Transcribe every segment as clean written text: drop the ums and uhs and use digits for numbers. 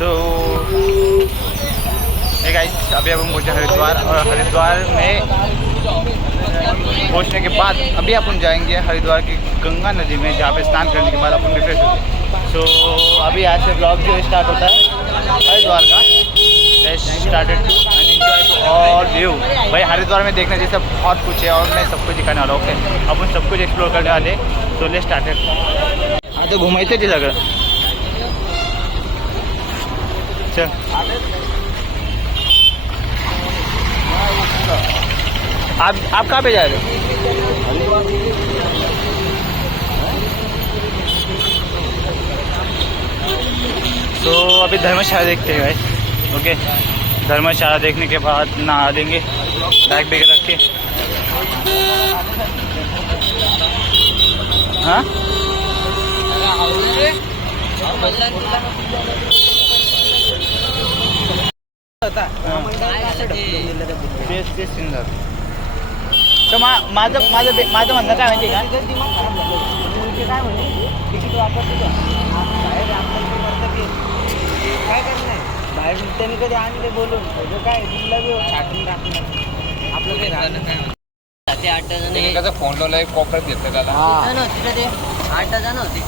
So guys अभी अपन पहुंचे हरिद्वार और हरिद्वार में पहुंचने के बाद अभी अपन जाएंगे हरिद्वार की गंगा नदी में, जहाँ पे स्नान करने के बाद अपन रिफ्रेश होंगे। सो अभी आज से ब्लॉग जो स्टार्ट होता है हरिद्वार का। Started to and enjoy to all view. भाई हरिद्वार में देखने जैसा बहुत कुछ है और मैं सब कुछ दिखाने वाला हूँ। ओके, अपन सब कुछ एक्सप्लोर करने वाले, तो लेट्स स्टार्टेड। हाँ तो घुमाइते ती सगळं। चल आप कहाँ पे जा रहे हो? तो अभी धर्मशाला देखते हैं भाई। ओके, धर्मशाला देखने के बाद नहा देंगे बैग बैग रख के। हाँ तर माझं म्हणणं काय माहिती का, तिकीट वापरतो काय करणार बाहेर त्यांनी कधी आणले बोलून काय छाटून टाकून आपलं काही राहिलं काय 8 जण कसं फोन लावला कॉपरेट घेतलं त्याला तिकडे ते 8 जण होते.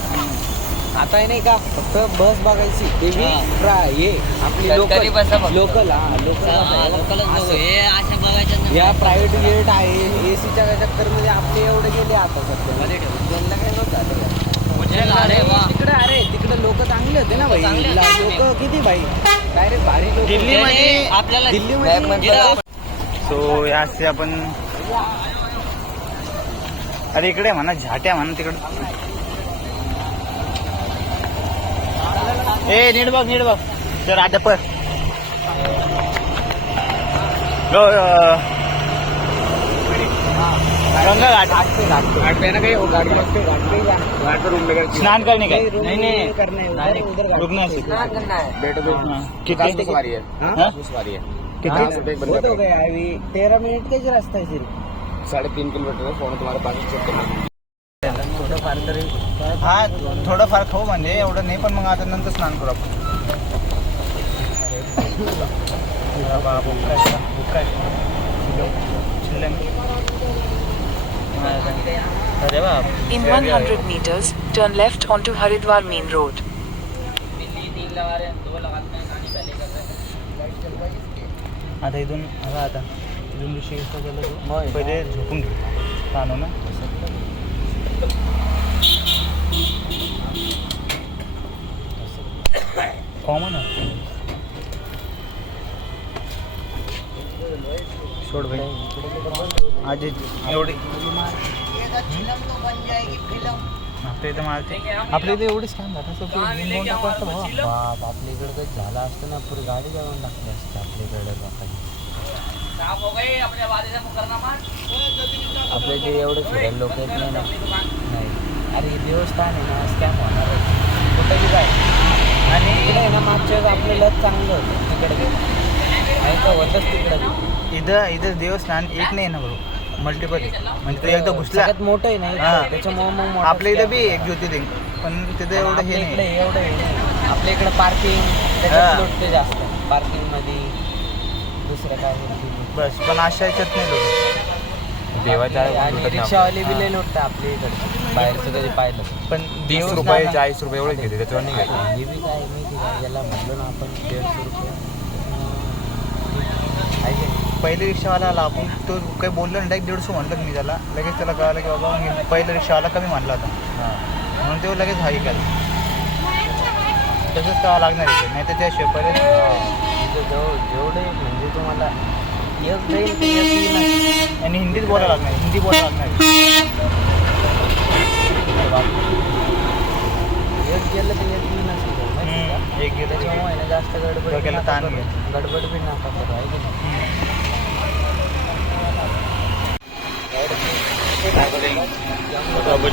आता नाही का फक्त बस बघायची देवी हे आपली लोकल या प्रायव्हेट गेट आहे एसीच्या चक्करमध्ये आपले एवढे गेले आता सध्या दोनला काही नव्हतं. तिकडे तिकडे लोक चांगले होते ना भाई, लोक किती भाई डायरेक्ट भारी लोक दिल्लीमध्ये आपल्याला दिल्लीमध्ये. सो यहाँ से अपन अरे इकडे म्हणा झाट्या म्हणा तिकडे. ए नीट बघ तर आता पर गंगा घाट स्नान करने का नहीं रुकना कितनी सवारी है? 13 मिनट का रास्ता है सिर्फ 3.5 किलोमीटर है. फोन तुम्हारे पास चेक करना. थोडंफार तरी हा थोडंफार खाऊ म्हणजे एवढं नाही, पण मग आता नंतर स्नान करू आपण. In 100 meters, turn left onto Haridwar main road. आता इथून ऋषिकेशला गेलो तू पहिले झोपून घे आणू ना. कॉमन आहे सोड भाई. आज एवढी आपल्या इथं मारते, आपल्या इथे एवढी छान जात असं आपल्या इकडे काही झालं असतं ना पुरी गाडी जाऊन टाकली असते आपल्याकडे लोकांनी. आपल्या इथे एवढे फिरायला लोक येत नाही ना. नाही अरे देवस्थान आहे ना, स्कॅम होणार आहे कुठेही काय. आणि इकडे आहे ना मागच्या वेळेस आपलं लत चांगलं होतं तिकडे नाही तर होतच तिकडे. इथं देवस्थान एक नाही ना बरोबर, मल्टिपल आहे. म्हणजे ते एकदा घुसला मोठं आहे नाही त्याच्यामुळे मग आपल्या इथं बी एक ज्योतिर्लिंग, पण तिथे एवढं हे नाही. एवढं आपल्या इकडे पार्किंग त्याच्यात जास्त पार्किंगमध्ये दुसरं काय बस. पण अशा याच्यात नाही लोक देवाच्या रिक्षावाले बी लय लोटतं आपल्या इकडे बाहेरचं कधी पाहिलं. पण 30 रुपये 40 रुपये एवढे घेते, त्याच्यावर नाही घेते. हे बी काय माहिती काय याला म्हटलं ना आपण 150 रुपये पहिले रिक्षावाला आला, आपण तो काही बोललो नाही, डायरेक्ट 150 म्हणलं मी त्याला. लगेच त्याला कळालं की बाबा मी पहिला रिक्षावाला कमी म्हणला होता म्हणून ते लगेच हाई केलं. तसंच करावं लागणार आहे, नाही तर त्याशिवाय पहिले जेवढे म्हणजे तुम्हाला एक जाईल आणि हिंदीत बोलायला लागणार, हिंदी बोलायला लागणार. एक गेलं तर एक एक गेलं त्याच्यामुळे ना जास्त डोक्याला ताण घे. गडबड बी नका करू आहे की नाही.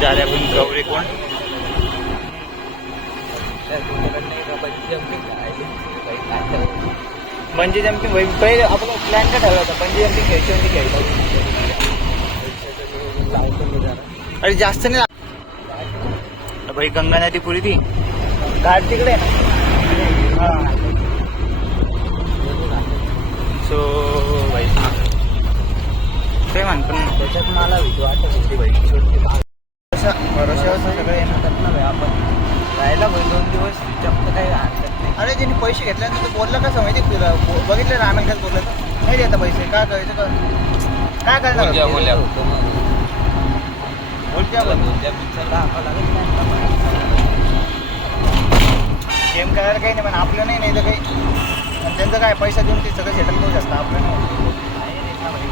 जा रहे अपन गौरी कोण बंजी जंपिंग भाई पहिले आपण प्लॅन काय ठरवला होता, बंजी जंपिंग घ्यायची म्हणजे घ्यायची. अरे जास्त नाही भाई, गंगा नदी पुरी ती घाट तिकडे. हां त्यांनी पैसे घेतल्यानंतर तो बोलला कसं माहिती आहे तुला बघितलं ना आम्ही कसं बोललं तर नाही देता पैसे काय करायचं काय करणार बोलत्या बोलत्या गेम करायला काही नाही पण आपलं नाही तर काही आणि त्यांचं काय पैसा देऊन ते सगळं सेटल करू शकतं आपलं नाही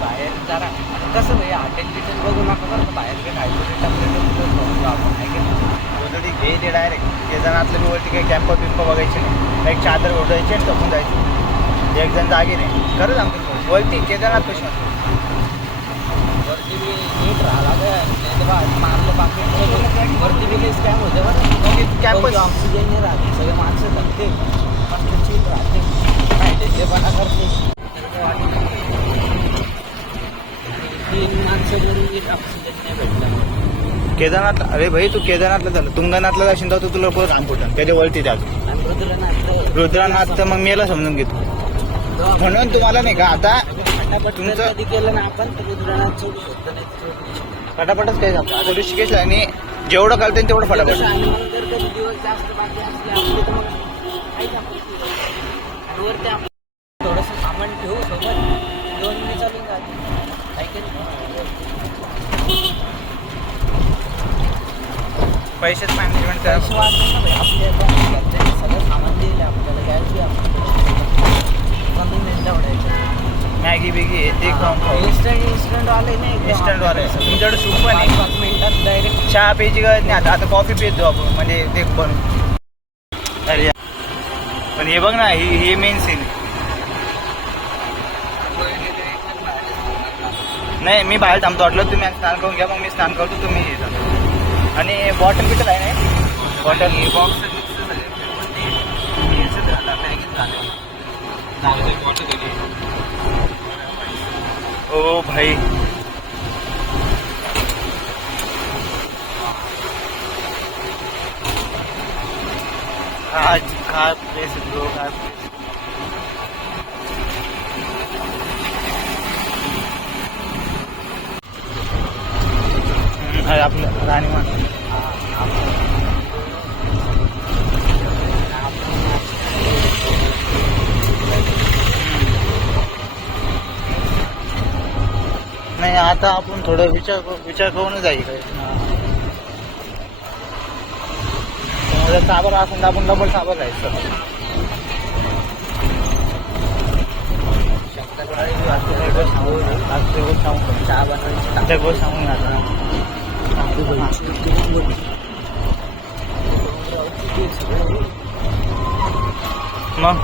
बाहेर जरा कसं भाई हॉटेल बिटेल बघू नका बरं का बाहेर काही खायचं आपण आहे की ऑलरेडी घे ते डायरेक्ट केदारनाथला बी वरती काही कॅम्प बिंप बघायचे नाही काही चादर ओढायची आणि टपून जायचं एक जण जागे नाही खरंच आमचं वरती केदारनाथ कशी वरती बी नीट राहिला मारलं बाकी वरती बी काही स्कॅम होते बरं कॅम्पस ऑक्सिजन नाही राहते सगळे माणसं जगते मस्त चिल राहते काय ढेलेपणा करते 3 माणसं जरी ऑक्सिजन नाही भेटला केदारनाथ अरे भाई तू केदारनाथला झालं तुंगनाथला जाशील तर तुला परत सांगतो त्याच्या वरती जातो आणि रुद्रनाथ रुद्रनाथ तर मग मेला समजून घेतो म्हणून तुम्हाला नाही का आता तुमचं कधी केलं ना आपण तर रुद्रनाथ सोडू शकतो नाही तर सोडू नाही शकतो. फटाफटच काय सांगतो आता ऋषिकेश आणि जेवढं करता तेवढं फटाफट आणि मग जर कधी दिवस जास्त बाकी असले आपले तर मग काहीच आपण आणि वरती आपण थोडंसं सामान ठेवू सोबत 2 मिनिट चालून जाते काय पैसेच मॅनेजमेंट पैसे वाचले ना भाई आपल्या घरच्यांनी सगळं सामान दिले आपल्याला गॅस बी कमी मिनिटं उडायचं मॅगी बिगी हे ते खाऊन खाऊ इन्स्टंट वाले नाही Instant वाले. तुमच्याकडे सूप पण आहे? 5 मिनिटात डायरेक्ट चहा प्यायची गरज नाही आता कॉफी पितो आपण म्हणजे ते पण अरे पण हे बघ ना हे मेन सीन नाही मी बाहेर थांबतो वाटलं तुम्ही स्नान करून घ्या मग मी स्नान करतो तुम्ही हे जा. आणि बॉटल बिटल आहे ना बॉटल ओ भाई आज काय प्लेस ब्रो काय अरे आपलं राणीमान नाही आता आपण थोडं विचार करूनच जाईल काय जर साबर असेल तर आपण डबल साबर राहायचं चहा बनवायची गोष्ट सांगून मग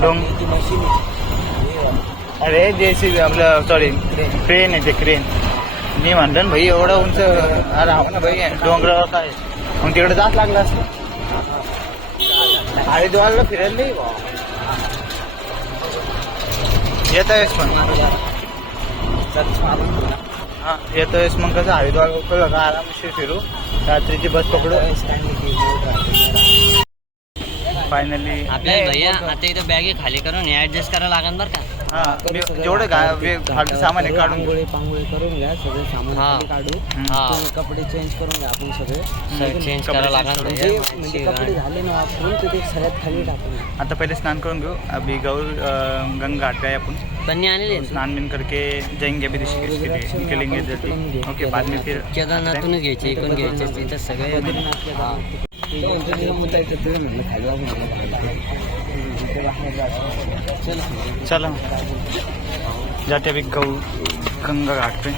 डोंग अरे जेसी आपलं सॉरी क्रेन आहे ते क्रेन मी म्हणलं ना भाई एवढं उंच अरे हा ना भाई डोंगरावर काय मग तिकडे जात लागलं असतं हरिद्वारला फिरायला नाही येत आहेस पण हां येत आहेस मग कसं हरिद्वार आरामशीर फिरू रात्रीची बस पकडू फायनली आपल्याला भैया आता इथं बॅगे खाली करून ऍडजस्ट करायला लागेल बरं का हां जेवढं फालतू सामान आहे काढून घेऊ. पांगोळी करून घ्या सगळे सामान खाली काढू तुम्ही कपडे चेंज करून घ्या आपण सगळे चेंज करायला लागेल म्हणजे कपडे झाले ना वापरून तर ते सगळ्यात खाली टाकून आता पहले स्नान करून घेऊ अभी गौर गंगा घाट गए अपन बन्नी आलेले स्नान बिन करके जाएंगे अभी ऋषिकेश के लिए निकलेंगे जल्दी ओके बाद में फिर केदारनाथूनच घ्यायचे इकडून घ्यायचे तिथं सगळे चलो जाते अभी गंगा घाट पे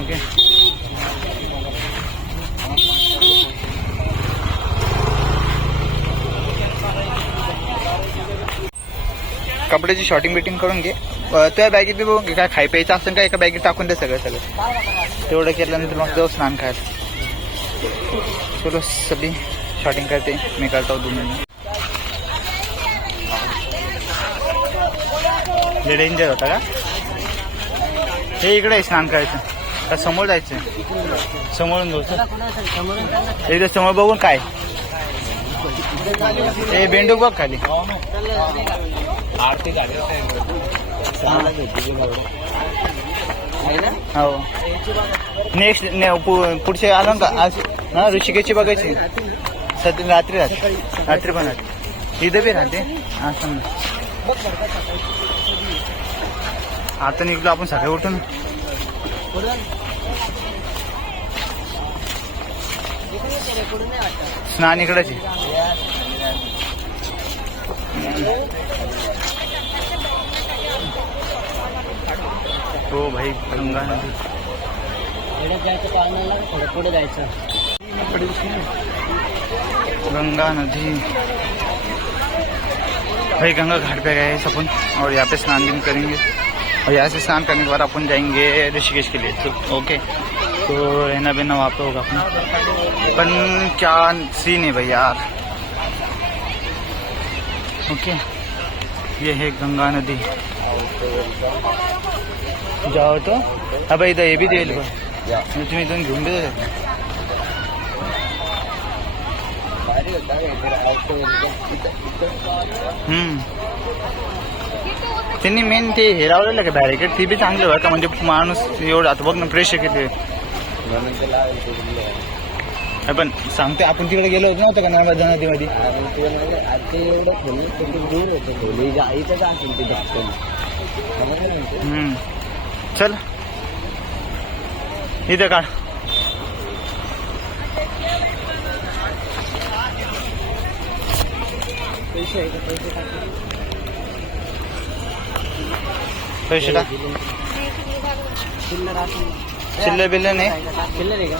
ओके कपड्याची शॉर्टिंग बिटिंग करून घे तुझ्या बॅगेत बी बघून घे काय खाय प्यायचं असेल का एका बॅगेत टाकून दे सगळं तेवढं केल्यानंतर मग जाऊ स्नान खायला चलो सभी शॉर्टिंग करते मी करता हूँ 2 मिनट डेंजर होता का हे इकडे आहे स्नान करायचं का समोर जायचं समोरून जाऊ इथे समोर बघून काय हे बेंडूक बघ खाली हो नेक्स्ट पुढचे आलो का आज हा ऋषिकेशची बघायची सध्या रात्री पण इथं बी राहते असं ना. आता निघलो आपण सकाळी उठून. स्नान इकडंच आहे. हो भाई गंगा नदी. जायचं कॉर्नरला थोडं पुढे जायचं. गंगा नदी भाई गंगा घाट पे गए अपन और यहाँ पे स्नान भी करेंगे और यहाँ से स्नान करने के बाद अपन जाएंगे ऋषिकेश के लिए. तो ओके तो रहना बहना वहाँ पे होगा अपना. अपन क्या सीन है भाई यार. ओके ये है गंगा नदी. जाओ तो अब इधर ये भी दे लो. तुम्ही इथून घेऊन दे. त्यांनी मेन ते हे लावलेलं का बॅरिकेड ती बी चांगली होतं का म्हणजे माणूस एवढं आता बघ ना फ्रेश आहे किती. पण सांगते आपण तिकडे गेलो होतो नव्हतं का नर्मदा नदीमध्ये. चल इथं काढ. पैसे टाक. चिल्लर बिल्लर नाही. चिल्लर आहे का.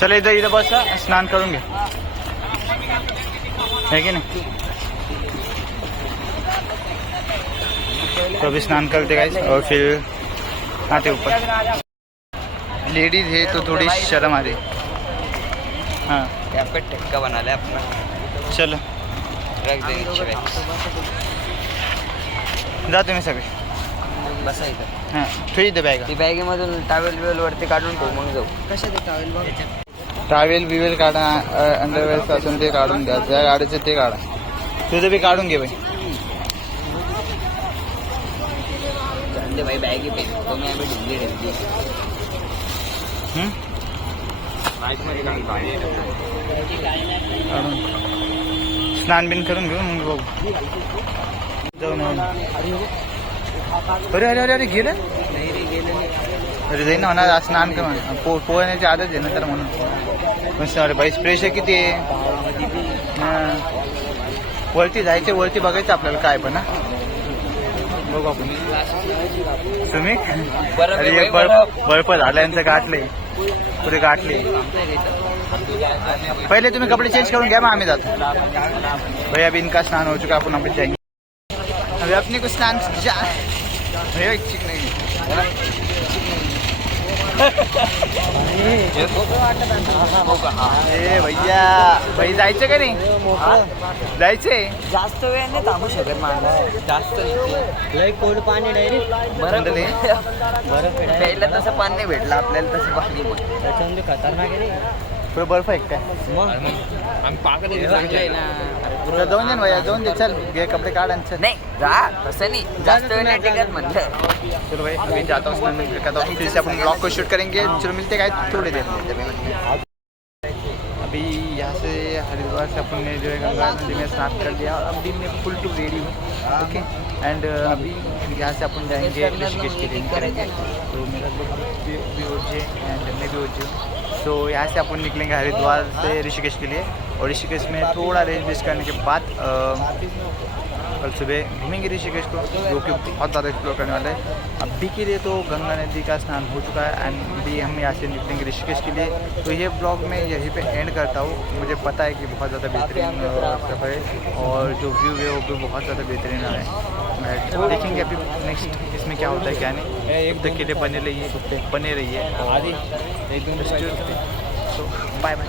चला इधर इधर बस स्नान करून घे है की नहीं. तो अभी स्नान करते गाइस और फिर आते ऊपर. लेडीज है तो थोड़ी शर्म आ रही. हाँ यहाँ पे टिक्का बना ले अपना. चलो रख देंगे जा तुम्ही सगळे. बसा इथं. हां ठेव इथं बॅग. ती बॅगेमधून टावेल बिवेल वरती काढून ठेवू मग जाऊ. कशा ते टावेल बघ. ट्रॅव्हल बिवेल काढा अंडरवेअर असून ते काढून द्या. त्या गाडीचं ते काढा. तुझं बी काढून घे भाई. भाई बैग ही पे तो मैं अभी ढूंढी रहती स्नान बिन करून घेऊ मग बघू. जाऊन अरे अरे अरे अरे गेलं. अरे जाईन ना म्हणा स्नान कर म्हणा. पोहण्याची आदत आहे ना तर म्हणून. मस्त अरे बाई प्रेशर किती आहे. हां वरती जायचे वरती बघायचं आपल्याला काय पण. हा बघू आपण. तुम्ही अरे बर्फ झाल्यानंतर गाठले पुढे गाठले. पहले तुम्ही कपडे चेंज करून घ्या मग आम्ही जातो. भैया अभी इनका स्नान हो चुका अपन वापस जाएंगे. अभी अपने को स्नान भैया ठीक नहीं ए भैया भाई जायचं का नाही. जायचंय. जास्त वेळ नाही थांबू शकत मला. जास्त लय कोल्ड पाणी डायरेक्ट बरं प्यायला तसं पाणी नाही भेटलं आपल्याला तसं पाणी. मग त्याच्यामध्ये खतरनाक आहे. पुढे बर्फ आहे काय. मग आम्ही पाकत जाऊन दे भैया जाऊन दे. चल घे कपडे काढ आणि चल. नाही जा तसं नाही जास्त वेळ नाही टिकत म्हणलं. चलो भाई अभी जाता हूँ स्नान करता हूँ फिर से अपन ब्लॉग को शूट करेंगे. चलो मिलते हैं थोड़ी देर में. अभी यहाँ से हरिद्वार से अपन ने जो है गंगा नदी में स्नान कर लिया और अभी मैं फुल टू रेडी हूँ. ओके एंड अभी यहाँ से अपन जाएंगे ऋषिकेश के लिए करेंगे. तो मेरा लोग भी ओझे एंड मैं भी ओझे हूँ. तो यहाँ से अपन निकलेंगे हरिद्वार से ऋषिकेश के लिए और ऋषिकेश में थोड़ा रेंज बेस करने के बाद कल सुबह घूमेंगे ऋषिकेश को जो कि बहुत ज़्यादा एक्सप्लोर करने वाला है. अभी के लिए तो गंगा नदी का स्नान हो चुका है एंड अभी हम यहाँ से निकलेंगे ऋषिकेश के लिए. तो ये ब्लॉग मैं यहीं पे एंड करता हूँ. मुझे पता है कि बहुत ज़्यादा बेहतरीन सफ़र है और जो व्यू है वो भी बहुत ज़्यादा बेहतरीन है. देखेंगे अभी नेक्स्ट इसमें क्या होता है क्या नहीं. एक तक के लिए बने रहिए. तो बाय बाय.